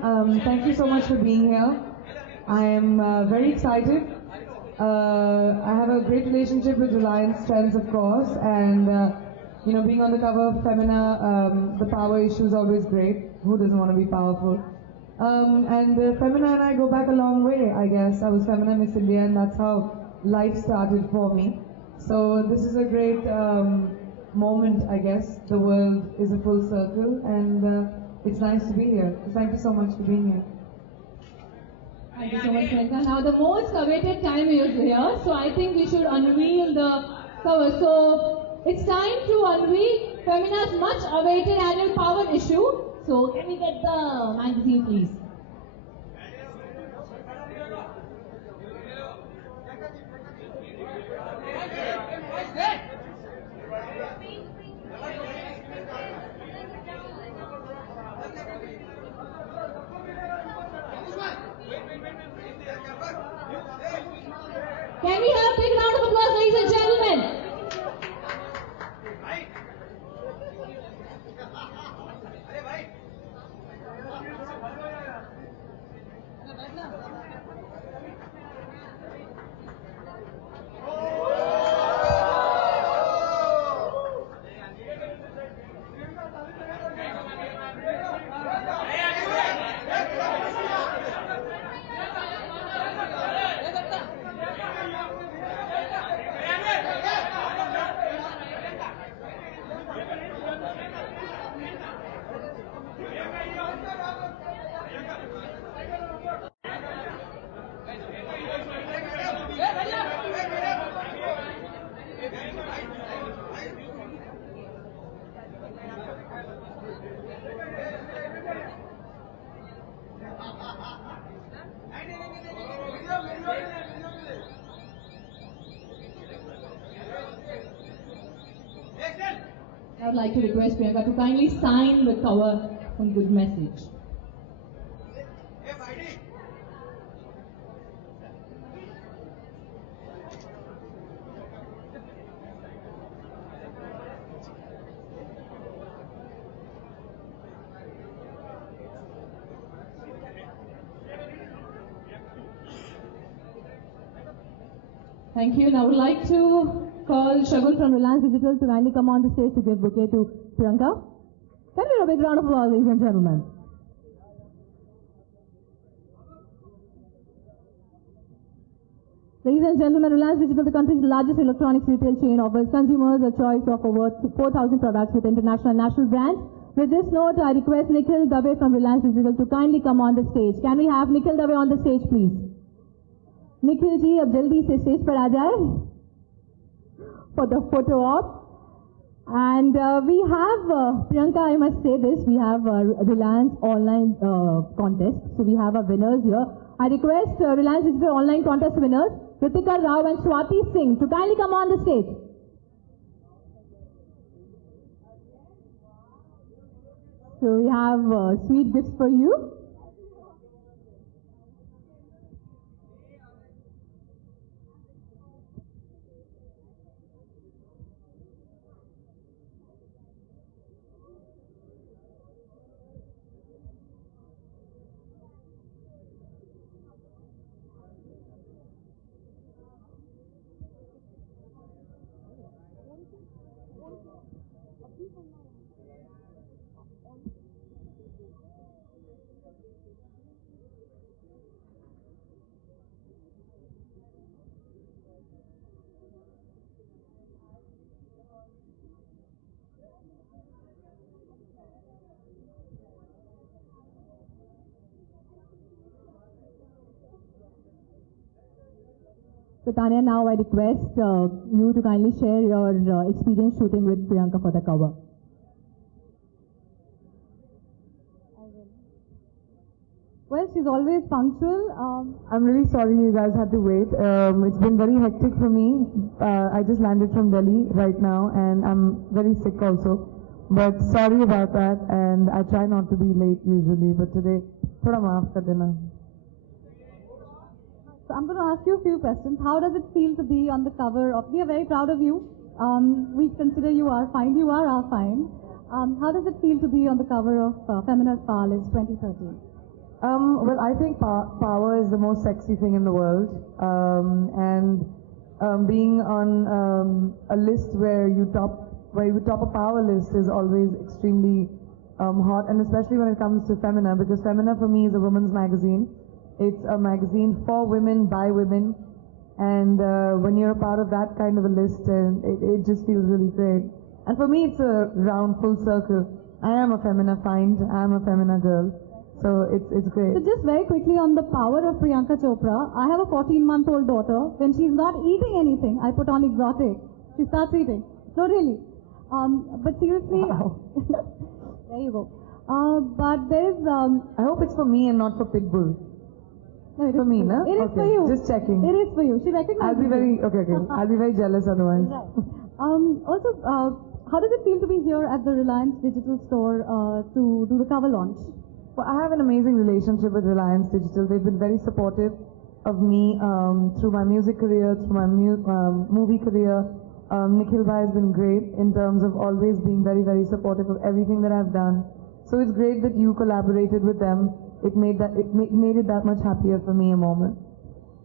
Thank you so much for being here. I am very excited. I have a great relationship with Reliance Trends, of course, and being on the cover of Femina, the power issue is always great. Who doesn't want to be powerful? And Femina and I go back a long way, I guess. I was Femina Miss India, and that's how life started for me. So this is a great moment, I guess. The world is a full circle, and it's nice to be here. Thank you so much for being here. Thank you so much, Priyanka. Now the most awaited time is here, so I think we should unveil the cover. So it's time to unveil Femina's much awaited annual power issue. So can we get the magazine, please? Can we have a big round of applause, ladies and gentlemen? I would like to request Priyanka to kindly sign the cover on Good Message. Thank you. Now I would like to call Shagun from Reliance Digital to kindly come on the stage to give bouquet to Priyanka. Can we have a big round of applause, ladies and gentlemen? Ladies and gentlemen, Reliance Digital, the country's largest electronics retail chain, offers consumers a choice of over 4,000 products with international and national brands. With this note, I request Nikhil Dave from Reliance Digital to kindly come on the stage. Can we have Nikhil Dave on the stage, please? Nikhil ji, ab jaldi se stage par aa jaye for the photo op. And we have, Priyanka, I must say this, we have a Reliance online contest. So we have our winners here. I request Reliance Digital online contest winners, Ritika Rao and Swati Singh, to kindly come on the stage. So we have sweet gifts for you. So Tanya, now I request you to kindly share your experience shooting with Priyanka for the cover. Well, she's always punctual. I'm really sorry you guys had to wait. It's been very hectic for me. I just landed from Delhi right now, and I'm very sick also. But sorry about that, and I try not to be late usually, but today, thoda maaf kar dena. So I'm going to ask you a few questions. How does it feel to be on the cover of? We are very proud of you. We consider you are fine. You are our fine. How does it feel to be on the cover of Femina's Palace 2013? Well, I think power is the most sexy thing in the world, and being on a list where you top a power list is always extremely hot, and especially when it comes to Femina, because Femina for me is a women's magazine. It's a magazine for women by women, and when you're a part of that kind of a list, it just feels really great. And for me, it's a round, full circle. I am a Femina find. I am a Femina girl. So it's great. So just very quickly on the power of Priyanka Chopra, I have a 14-month-old daughter. When she's not eating anything, I put on exotic. She starts eating. No, really. But seriously, Wow. there you go. But there is. I hope it's for me and not for Pitbull. No, it For is me, you. no? It is Okay, for you. just checking. It is for you. She recognizes. I'll be very okay. I'll be very jealous otherwise. Also, how does it feel to be here at the Reliance Digital store to do the cover launch? Well, I have an amazing relationship with Reliance Digital. They've been very supportive of me through my music career, through my movie career. Nikhil Bhai has been great in terms of always being very, very supportive of everything that I've done. So it's great that you collaborated with them. It made it that much happier for me a moment.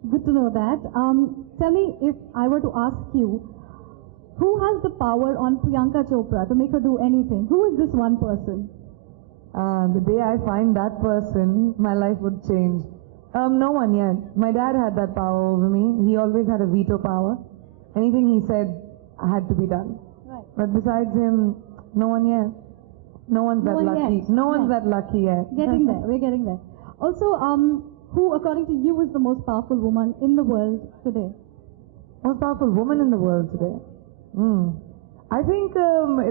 Good to know that. Tell me, if I were to ask you, who has the power on Priyanka Chopra to make her do anything? Who is this one person? The day I find that person, my life would change. No one yet. My dad had that power over me. He always had a veto power. Anything he said had to be done. Right. But besides him, no one yet. No one's that lucky. No one's that lucky yet. Getting there. We're getting there. Also, who, according to you, is the most powerful woman in the world today? Most powerful woman in the world today? I think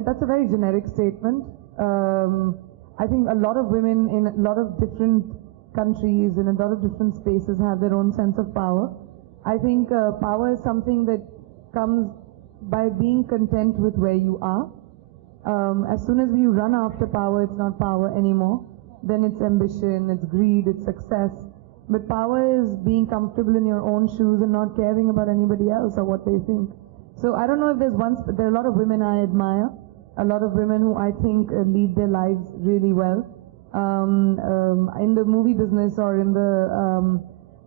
that's a very generic statement. I think a lot of women in a lot of different countries, in a lot of different spaces, have their own sense of power. I think power is something that comes by being content with where you are. As soon as you run after power, it's not power anymore. Then it's ambition, it's greed, it's success. But power is being comfortable in your own shoes and not caring about anybody else or what they think. So I don't know if there are a lot of women I admire, a lot of women who I think lead their lives really well. In the movie business or in the,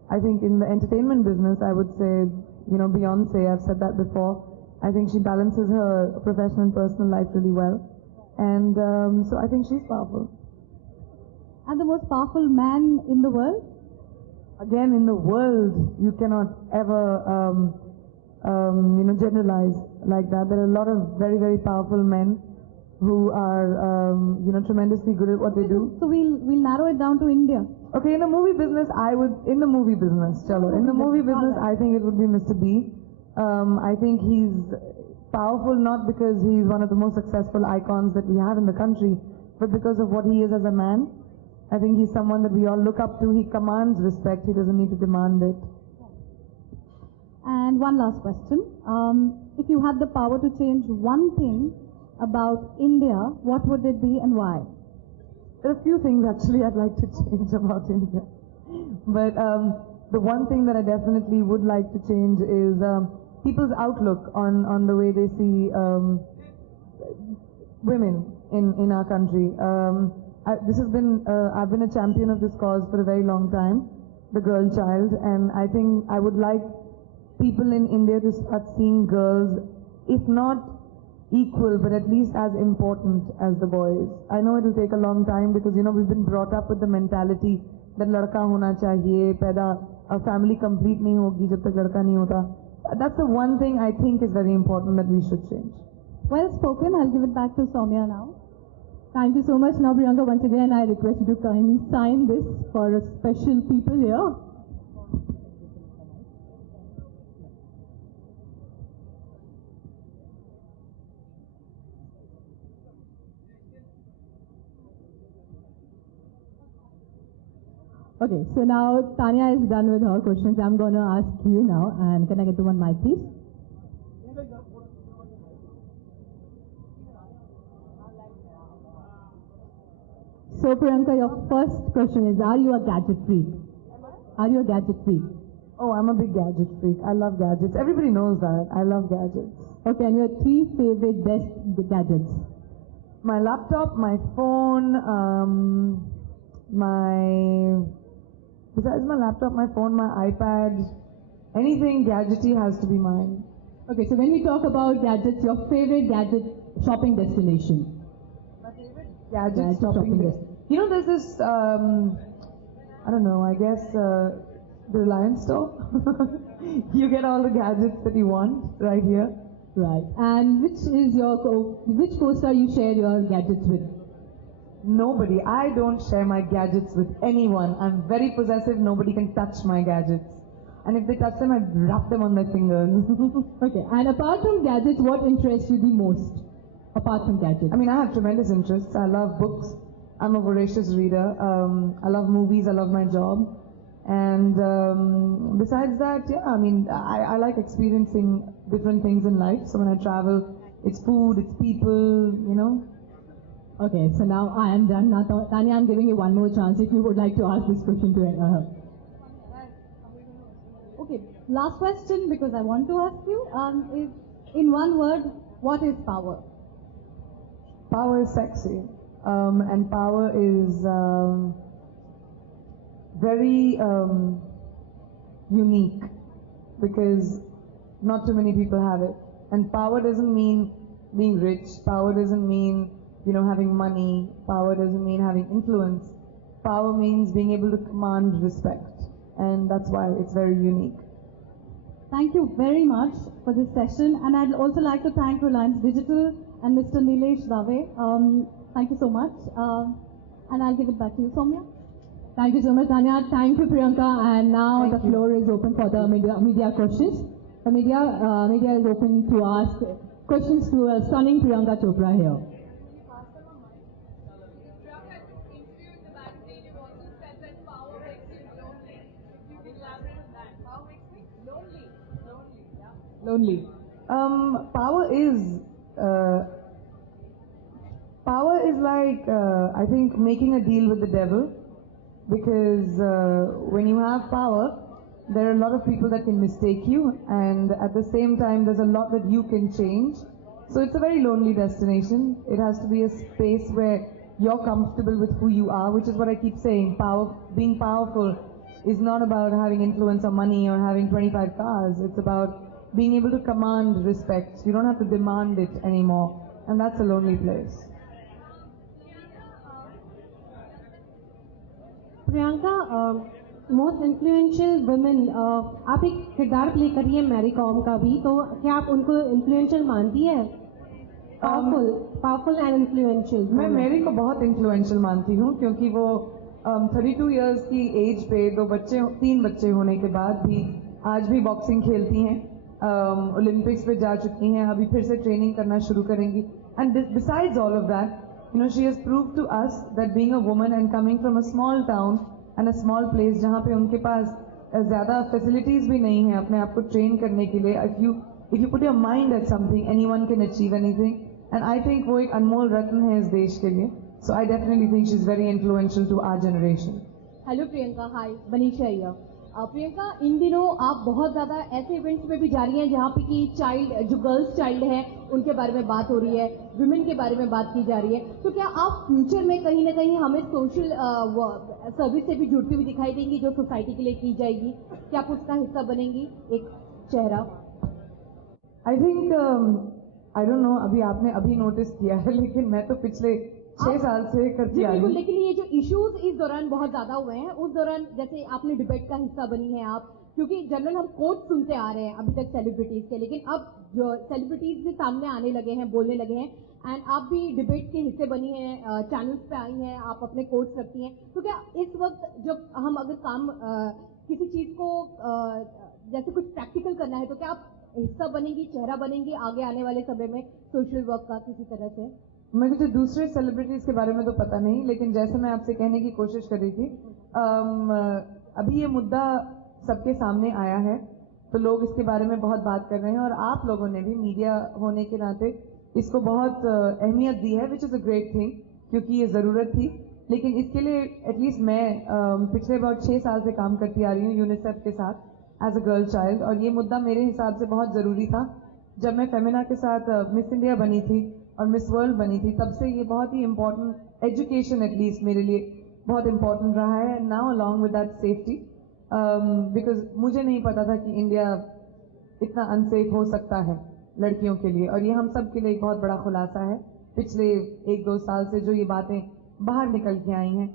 I think in the entertainment business, I would say, Beyonce, I've said that before. I think she balances her professional and personal life really well. And so I think she's powerful. And the most powerful man in the world? Again, in the world, you cannot ever, generalize like that. There are a lot of very, very powerful men who are, tremendously good at what they do. So we'll narrow it down to India. Okay, in the movie business, I think it would be Mr. B. I think he's powerful not because he's one of the most successful icons that we have in the country, but because of what he is as a man. I think he's someone that we all look up to. He commands respect. He doesn't need to demand it. And one last question. If you had the power to change one thing about India, what would it be and why? There are a few things actually I'd like to change about India. But the one thing that I definitely would like to change is people's outlook on the way they see women in our country. I've been a champion of this cause for a very long time, the girl child, and I think I would like people in India to start seeing girls, if not equal, but at least as important as the boys. I know it'll take a long time because, we've been brought up with the mentality that ladka hona chahiye, a family complete nahi hogi jab tak ladka nahi hota. That's the one thing I think is very important that we should change. Well spoken. I'll give it back to Soumya now. Thank you so much. Now, Priyanka, once again, I request you to kindly sign this for special people here. Okay, so now Tanya is done with her questions. I'm going to ask you now, and can I get the one mic, please? So, Priyanka, your first question is, are you a gadget freak? Are you a gadget freak? Oh, I'm a big gadget freak. I love gadgets. Everybody knows that. I love gadgets. Okay, and your 3 favorite best gadgets? My laptop, my phone, besides my laptop, my phone, my iPad, anything gadgety has to be mine. Okay, so when we talk about gadgets, your favorite gadget shopping destination? My favorite gadget shopping destination. You know, there's this, I don't know, I guess the Reliance store. You get all the gadgets that you want right here. Right. And which co-star you share your gadgets with? Nobody. I don't share my gadgets with anyone. I'm very possessive. Nobody can touch my gadgets. And if they touch them, I rub them on their fingers. Okay. And apart from gadgets, what interests you the most? Apart from gadgets. I mean, I have tremendous interests. I love books. I'm a voracious reader. I love movies. I love my job. And besides that, yeah, I mean, I like experiencing different things in life. So when I travel, it's food, it's people, you know. Okay, so now I am done. Now, Tanya, I'm giving you one more chance if you would like to ask this question to her. Okay, last question because I want to ask you is, in one word, what is power? Power is sexy. And power is very unique because not too many people have it. And power doesn't mean being rich. Power doesn't mean, you know, having money. Power doesn't mean having influence. Power means being able to command respect. And that's why it's very unique. Thank you very much for this session. And I'd also like to thank Reliance Digital and Mr. Nilesh Dave. Thank you so much. And I'll give it back to you, Soumya. Thank you so much, Tanya. Thank you, Priyanka. And now the floor is open for the media questions. The media is open to ask questions to a stunning Priyanka Chopra here. Lonely. Power is like, I think, making a deal with the devil, because when you have power, there are a lot of people that can mistake you, and at the same time, there's a lot that you can change. So it's a very lonely destination. It has to be a space where you're comfortable with who you are, which is what I keep saying. Being powerful is not about having influence or money or having 25 cars. It's about being able to command respect. You don't have to demand it anymore, and that's a lonely place. Priyanka, most influential women, आप एक किरदार play कर रही हैं Mary com का भी, तो क्या आप उनको इन्फ्लुएंशियल मानती है? Powerful and influential. मैं मैरी को बहुत इन्फ्लुएंशियल मानती हूँ, क्योंकि वो 32 इयर्स की एज पे 3 बच्चे होने के बाद भी आज भी बॉक्सिंग खेलती हैं, ओलंपिक्स पे जा चुकी हैं, अभी फिर से ट्रेनिंग करना शुरू करेंगी. And besides all of that, you know, she has proved to us that being a woman and coming from a small town and a small place जहाँ पे उनके पास ज़्यादा facilities भी नहीं है अपने आप को train करने के लिए, if you put your mind at something, anyone can achieve anything. And I think वो एक अनमोल रत्न है इस देश के लिए. So I definitely think she's very influential to our generation. Hello Priyanka, hi, Banisha here. Priyanka, इन दिनों आप बहुत ज़्यादा ऐसे इवेंट्स में भी जा रही हैं जहाँ पे कि जो गर्ल्स चाइल्ड हैं उनके बारे में बात हो रही है, विमेन के बारे में बात की जा रही है. तो क्या आप फ्यूचर में कहीं ना कहीं हमें सोशल सर्विस से भी जुड़ती हुई दिखाई देंगी जो सोसाइटी के लिए की जाएगी? क्या आप उसका हिस्सा बनेंगी, एक चेहरा? आई थिंक आई डोंट नो, अभी नोटिस किया है, लेकिन मैं तो पिछले 6 साल से करती आ रही हूँ. लेकिन ये जो इश्यूज इस दौरान बहुत ज्यादा हुए हैं, उस दौरान जैसे आपने डिबेट का हिस्सा बनी है आप, क्योंकि जनरल हम कोट सुनते आ रहे हैं अभी तक सेलिब्रिटीज के, लेकिन अब जो सेलिब्रिटीज भी सामने आने लगे हैं, बोलने लगे हैं, एंड आप भी डिबेट के हिस्से बनी हैं, चैनल्स पे आई हैं, आप अपने कोट्स रखती हैं. तो क्या इस वक्त जब हम अगर काम किसी चीज को जैसे कुछ प्रैक्टिकल करना है, तो क्या आप हिस्सा बनेंगी, चेहरा बनेंगी आगे आने वाले समय में सोशल वर्क का किसी तरह से? मुझे दूसरे सेलिब्रिटीज के बारे में तो पता नहीं, लेकिन जैसे मैं आपसे कहने की कोशिश कर रही थी, अभी ये मुद्दा सबके सामने आया है तो लोग इसके बारे में बहुत बात कर रहे हैं, और आप लोगों ने भी मीडिया होने के नाते इसको बहुत अहमियत दी है, which is a great thing, क्योंकि ये ज़रूरत थी. लेकिन इसके लिए एटलीस्ट मैं पिछले बहुत 6 साल से काम करती आ रही हूँ यूनिसेफ के साथ एज अ गर्ल चाइल्ड, और ये मुद्दा मेरे हिसाब से बहुत ज़रूरी था. जब मैं फेमिना के साथ मिस इंडिया बनी थी और मिस वर्ल्ड बनी थी, तब से ये बहुत ही इम्पोर्टेंट एजुकेशन एटलीस्ट मेरे लिए बहुत इम्पोर्टेंट रहा है. And now along with that safety, because मुझे नहीं पता था कि इंडिया इतना अनसेफ हो सकता है लड़कियों के लिए, और ये हम सब के लिए एक बहुत बड़ा खुलासा है पिछले 1-2 साल से जो ये बातें बाहर निकल के आई हैं.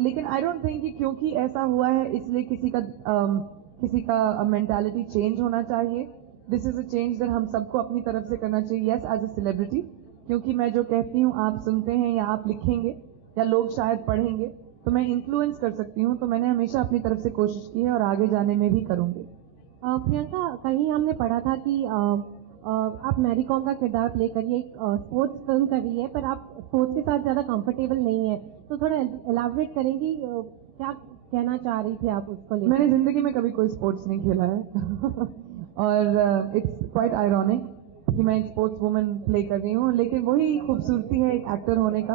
लेकिन आई डोंट थिंक कि क्योंकि ऐसा हुआ है इसलिए किसी का मेंटालिटी चेंज होना चाहिए. This is a change that हम सबको अपनी तरफ से करना चाहिए. यस, एज अ सेलिब्रिटी, क्योंकि मैं जो कहती हूँ आप सुनते हैं या आप लिखेंगे या लोग शायद पढ़ेंगे, तो मैं इन्फ्लुएंस कर सकती हूँ. तो मैंने हमेशा अपनी तरफ से कोशिश की है और आगे जाने में भी करूँगी. प्रियंका, कहीं हमने पढ़ा था कि आप मैरी कॉम का किरदार प्ले करिए, एक स्पोर्ट्स फिल्म कर रही है, पर आप स्पोर्ट्स के साथ ज़्यादा कंफर्टेबल नहीं है, तो थोड़ा एलाबोरेट करेंगी, क्या कहना चाह रही थी आप उसको लेकर? मैंने जिंदगी में कभी कोई स्पोर्ट्स नहीं खेला है और इट्स क्वाइट आयरॉनिक कि मैं एक स्पोर्ट्स वुमन प्ले कर रही हूँ. लेकिन वही खूबसूरती है एक एक्टर होने का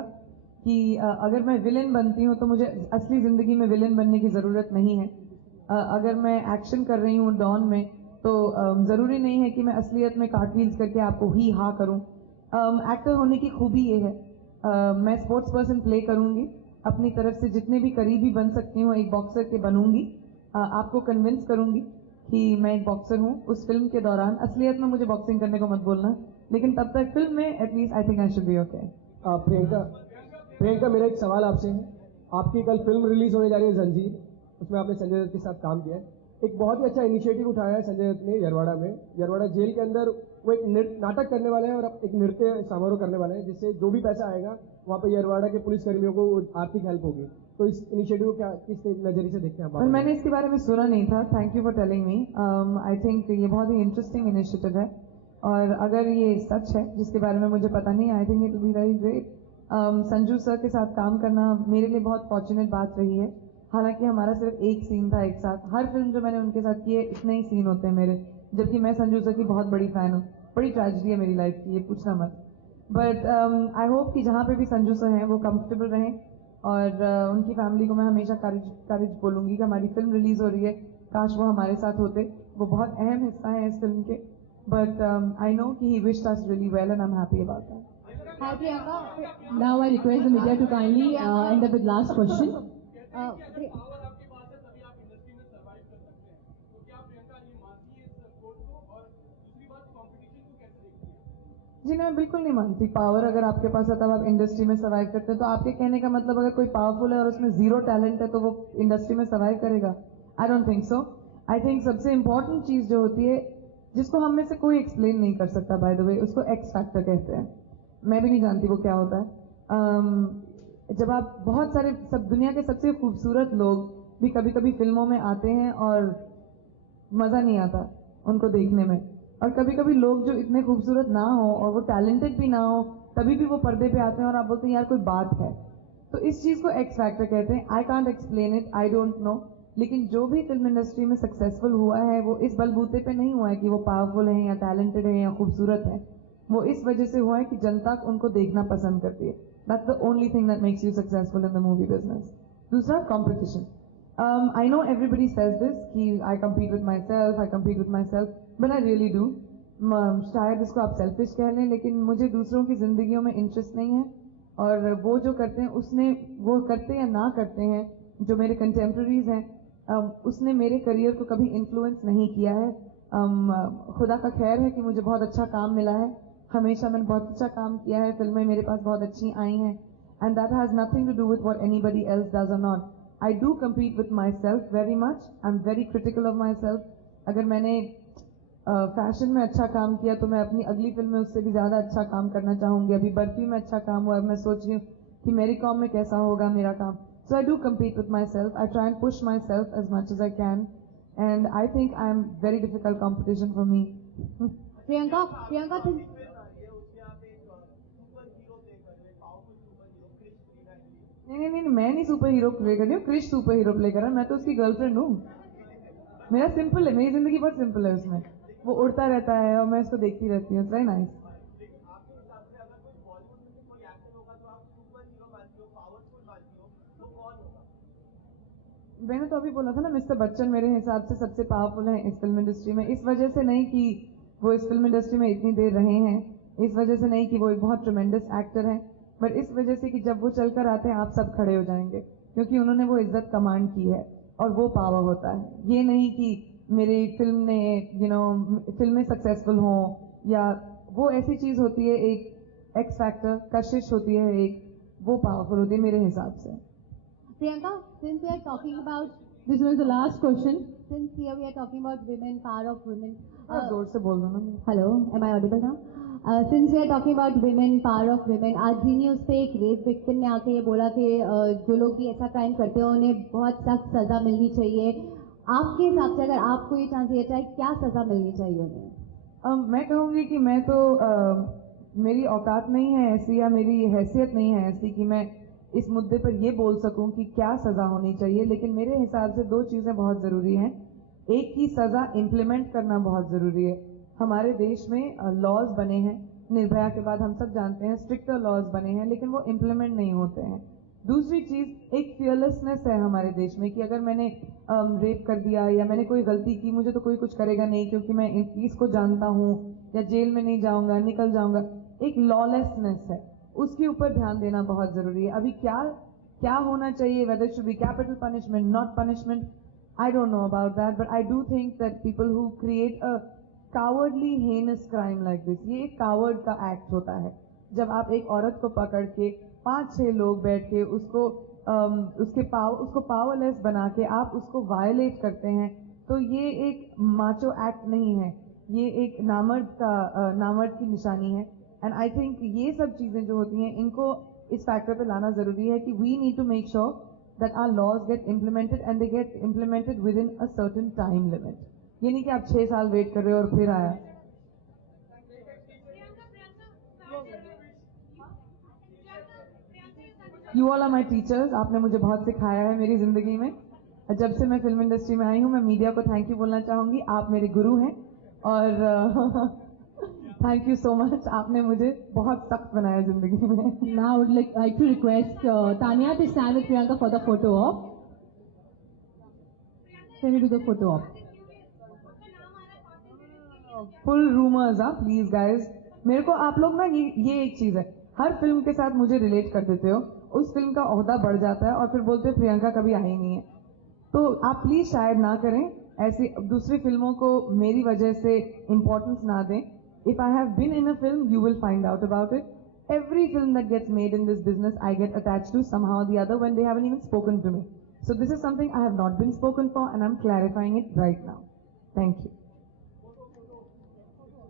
कि अगर मैं विलेन बनती हूँ तो मुझे असली जिंदगी में विलेन बनने की ज़रूरत नहीं है. अगर मैं एक्शन कर रही हूँ डॉन में, तो ज़रूरी नहीं है कि मैं असलियत में कार्टवील्स करके आपको ही हाँ करूँ. एक्टर होने की खूबी ये है. मैं स्पोर्ट्स पर्सन प्ले करूँगी, अपनी तरफ से जितने भी करीबी बन सकती हूँ एक बॉक्सर के बनूंगी. आपको कन्विंस करूँगी कि मैं एक बॉक्सर हूँ. उस फिल्म के दौरान असलियत में मुझे बॉक्सिंग करने को मत बोलना, लेकिन तब तक फिल्म में at least I think I should be okay. Priyanka, मेरा एक सवाल आपसे है. आपकी कल फिल्म रिलीज होने जा रही है जंजीर, उसमें आपने संजय दत्त के साथ काम किया है. एक बहुत ही अच्छा इनिशिएटिव उठाया है संजय दत्त ने यरवाड़ा में. यरवाड़ा जेल के अंदर वो एक नाटक करने वाले हैं और एक नृत्य समारोह करने वाले हैं, जिससे जो भी पैसा आएगा वहाँ पे यरवाड़ा के पुलिसकर्मियों को आर्थिक हेल्प होगी. तो इस इनिशिएटिव को क्या किस नजरिए से देखते हैं आप? मैंने इसके बारे में सुना नहीं था. Thank you for telling me. I think ये बहुत ही इंटरेस्टिंग इनिशिएटिव है, और अगर ये सच है जिसके बारे में मुझे पता नहीं, I think it will be very great. Sanju sir के साथ काम करना मेरे लिए बहुत फॉर्चुनेट बात रही है. हालांकि हमारा सिर्फ एक सीन था एक साथ. हर फिल्म जो मैंने उनके साथ की है इतने ही सीन होते हैं मेरे, जबकि मैं संजू सर की बहुत बड़ी फैन हूँ. बड़ी ट्रेजेडी है मेरी लाइफ की, ये पूछना मत. बट आई होप कि जहाँ पे भी संजू सर हैं वो कंफर्टेबल रहें, और उनकी फैमिली को मैं हमेशा करेज बोलूँगी कि हमारी फिल्म रिलीज हो रही है, काश वो हमारे साथ होते. वो बहुत अहम हिस्सा है इस फिल्म के. बट आई नो कि he wished us really well and I am happy about that. Hi Priyanka. Now I request the media to kindly end up with last question. जी मैं बिल्कुल नहीं मानती. पावर अगर आपके पास है तब आप इंडस्ट्री में सर्वाइव करते हैं. तो आपके कहने का मतलब अगर कोई पावरफुल है और उसमें जीरो टैलेंट है तो वो इंडस्ट्री में सर्वाइव करेगा? I don't think so. I think सबसे इंपॉर्टेंट चीज जो होती है, जिसको हम में से कोई एक्सप्लेन नहीं कर सकता, बाय द वे, उसको एक्स फैक्टर कहते हैं. मैं भी नहीं जानती वो क्या होता है. जब आप बहुत सारे सब दुनिया के सबसे खूबसूरत लोग भी कभी कभी फिल्मों में आते हैं और मजा नहीं आता उनको देखने में, और कभी कभी लोग जो इतने खूबसूरत ना हो और वो टैलेंटेड भी ना हो तभी भी वो पर्दे पे आते हैं और आप बोलते हैं यार कोई बात है. तो इस चीज को एक्स फैक्टर कहते हैं. I can't explain it, I don't know. लेकिन जो भी फिल्म इंडस्ट्री में सक्सेसफुल हुआ है वो इस बलबूते पे नहीं हुआ है कि वो पावरफुल है या टैलेंटेड है या खूबसूरत है. वो इस वजह से हुआ है कि जनता उनको देखना पसंद करती है. That's the only thing that makes you successful in the movie business. दूसरा, competition. I know everybody says this कि I compete with myself, but I really do. शायद इसको आप सेल्फिश कह लें, लेकिन मुझे दूसरों की जिंदगियों में इंटरेस्ट नहीं है, और वो जो करते हैं वो करते या ना करते हैं, जो मेरे कंटेम्प्रेरीज हैं, उसने मेरे करियर को कभी इन्फ्लुएंस नहीं किया है. खुदा का खैर है कि मुझे बहुत अच्छा काम मिला है. हमेशा मैंने बहुत अच्छा काम किया है, फिल्में मेरे पास बहुत अच्छी आई हैं, and that has nothing to do with what anybody else does or not. I do compete with myself very much. I am very critical of myself. अगर मैंने फैशन में अच्छा काम किया तो मैं अपनी अगली फिल्म में उससे भी ज़्यादा अच्छा काम करना चाहूँगी. अभी बर्फी में अच्छा काम हुआ, मैं सोच रही हूँ कि मेरी कॉम में कैसा होगा मेरा काम. So I do compete with myself. I try and push myself as much as I can, and I think I am very difficult competition for me. Priyanka नहीं, मैं नहीं सुपर हीरो प्ले कर रही हूँ. Krrish super hero play कर रहा है. मैं तो उसकी गर्लफ्रेंड हूँ. मेरा सिंपल है, मेरी जिंदगी बहुत सिंपल है. उसमें वो उड़ता रहता है और मैं उसको देखती रहती हूँ. Very nice. मैंने तो अभी बोला था ना, मिस्टर बच्चन मेरे हिसाब से सबसे पावरफुल है इस फिल्म इंडस्ट्री में. इस वजह से नहीं कि वो इस फिल्म इंडस्ट्री में इतनी देर रहे हैं, इस वजह से नहीं कि वो एक बहुत ट्रेमेंडस एक्टर हैं, बट इस वजह से कि जब वो चलकर आते हैं आप सब खड़े हो जाएंगे. क्योंकि उन्होंने वो इज्जत कमांड की है और वो पावर होता है। ये नहीं कि मेरी फिल्म ने फिल्में सक्सेसफुल हों, या वो ऐसी चीज होती है, एक एक्स फैक्टर, कशिश होती है एक, वो पावरफुल होती है मेरे हिसाब से। Priyanka, since we are talking about This was the last question. since here we are talking about women, power of women. जोर से बोल दो ना। Hello, am I audible now? Since we are talking about women, power of women, आज जी news पे एक rape victim ने आके ये बोला कि जो लोग भी ऐसा क्राइम करते हैं उन्हें बहुत सख्त सजा मिलनी चाहिए। आपके हिसाब से अगर आपको ये चांस दिया जाए, क्या सजा मिलनी चाहिए उन्हें? मैं कहूँगी कि मैं तो मेरी औकात नहीं है ऐसी, या मेरी हैसियत नहीं है ऐसी कि मैं इस मुद्दे पर ये बोल सकूं कि क्या सजा होनी चाहिए, लेकिन मेरे हिसाब से दो चीजें बहुत जरूरी हैं। एक की सजा इम्प्लीमेंट करना बहुत जरूरी है। हमारे देश में लॉज बने हैं, निर्भया के बाद हम सब जानते हैं स्ट्रिक्टर लॉज बने हैं, लेकिन वो इम्प्लीमेंट नहीं होते हैं। दूसरी चीज, एक फियरलेसनेस है हमारे देश में कि अगर मैंने रेप कर दिया या मैंने कोई गलती की, मुझे तो कोई कुछ करेगा नहीं क्योंकि मैं इसको जानता हूँ, या जेल में नहीं जाऊंगा, निकल जाऊंगा। एक लॉलेसनेस है, उसके ऊपर ध्यान देना बहुत जरूरी है। अभी क्या होना चाहिए, weather should be capital punishment, not punishment, I don't know about that, but I do think that people who create a cowardly heinous crime like this, ये एक कावर्ड का एक्ट होता है। जब आप एक औरत को पकड़ के 5-6 लोग बैठ के उसको पावरलेस बना के आप उसको वायलेट करते हैं, तो ये एक माचो एक्ट नहीं है, ये एक नामर्द की निशानी है। एंड आई थिंक ये सब चीजें जो होती हैं, इनको इस फैक्टर पे लाना जरूरी है कि we need to make sure that our laws get implemented and they get implemented within a certain time limit. ये नहीं कि आप 6 साल वेट कर रहे हो और फिर आया। You all are my teachers, आपने मुझे बहुत सिखाया है मेरी जिंदगी में। जब से मैं फिल्म इंडस्ट्री में आई हूँ, मैं मीडिया को थैंक यू बोलना चाहूंगी, आप मेरे गुरु हैं और थैंक यू सो मच, आपने मुझे बहुत सख्त बनाया जिंदगी में। Now I would like to request Tanya to stand with Priyanka for the photo op. Can we do the photo op? Full rumours, please guys. मेरे को आप लोग ना ये एक चीज है, हर फिल्म के साथ मुझे रिलेट कर देते हो, उस फिल्म का ओहदा बढ़ जाता है और फिर बोलते हो प्रियंका कभी आई नहीं है। तो आप प्लीज शायद ना करें ऐसी, दूसरी फिल्मों को मेरी वजह से इंपॉर्टेंस ना दें। If I have been in a film, you will find out about it. Every film that gets made in this business, I get attached to somehow or the other when they haven't even spoken to me. So this is something I have not been spoken for, and I'm clarifying it right now. Thank you.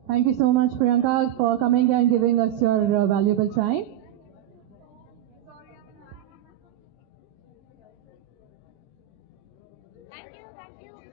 Thank you so much, Priyanka, for coming here and giving us your valuable time. Thank you.